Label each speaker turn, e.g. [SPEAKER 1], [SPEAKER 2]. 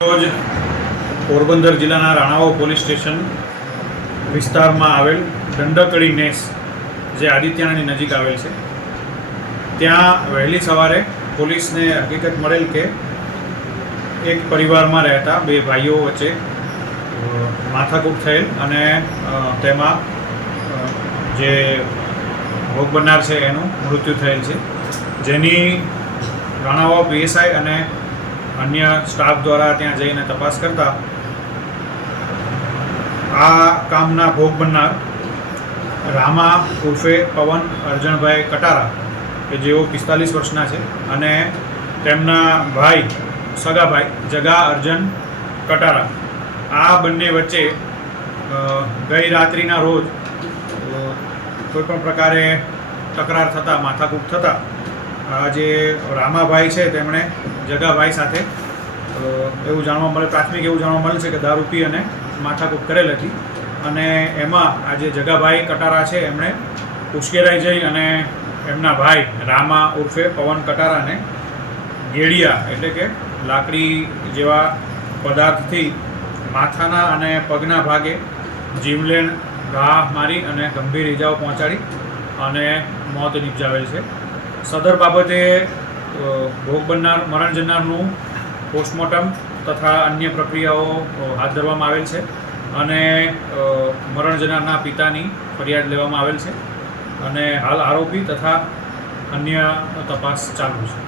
[SPEAKER 1] આજરોજ પોરબંદર જિલ્લાના રાણાવા police station વિસ્તારમાં આવેલ દંડકડી નેસ, જે આદિત્યાણાની નજીક આવેલ છે. ત્યાં વહેલી સવારે પોલીસને હકીકત મળેલ કે એક પરિવારમાં રહેતા બે ભાઈઓ વચ્ચે માથાકૂટ થયેલ અને તેમાં જે ભોગ બનનાર છે એનું મૃત્યુ થયેલ છે. જેની રાણાવા પીએસઆઈ અને અન્ય સ્ટાફ દ્વારા ત્યાં જઈને તપાસ કરતા આ કામના ભોગ બનનાર રામા ઉર્ફે પવન અર્જણભાઈ કટારા, કે જેઓ પિસ્તાલીસ વર્ષના છે, અને તેમના ભાઈ સગાભાઈ જગા અર્જન કટારા. આ બંને વચ્ચે ગઈ રાત્રિના રોજ કોઈપણ કોઈ પણ પ્રકારે તકરાર થતાં, માથાકૂટ થતાં જે રામાભાઈ છે, તેમણે જગાભાઈ સાથે એવું જાણવા મળે, પ્રાથમિક એવું જાણવા મળે છે કે દારૂ પી અને માથાકૂટ કરેલ હતી. અને એમાં આ જે જગાભાઈ કટારા છે, એમણે ઉશ્કેરાઈ જઈ અને એમના ભાઈ રામા ઉર્ફે પવન કટારાને ગેડિયા એટલે કે લાકડી જેવા પદાર્થથી માથાના અને પગના ભાગે જીવલેણ ઘા મારી અને ગંભીર ઇજાઓ પહોંચાડી અને મોત નિપજાવેલ છે. સદર બાબતે ભોગ બનનાર, મરણ જનારનું પોસ્ટમોર્ટમ તથા અન્ય પ્રક્રિયાઓ હાથ ધરવામાં આવેલ છે અને મરણ જનારના પિતાની ફરિયાદ લેવામાં આવેલ છે અને હાલ આરોપી તથા અન્ય તપાસ ચાલુ છે.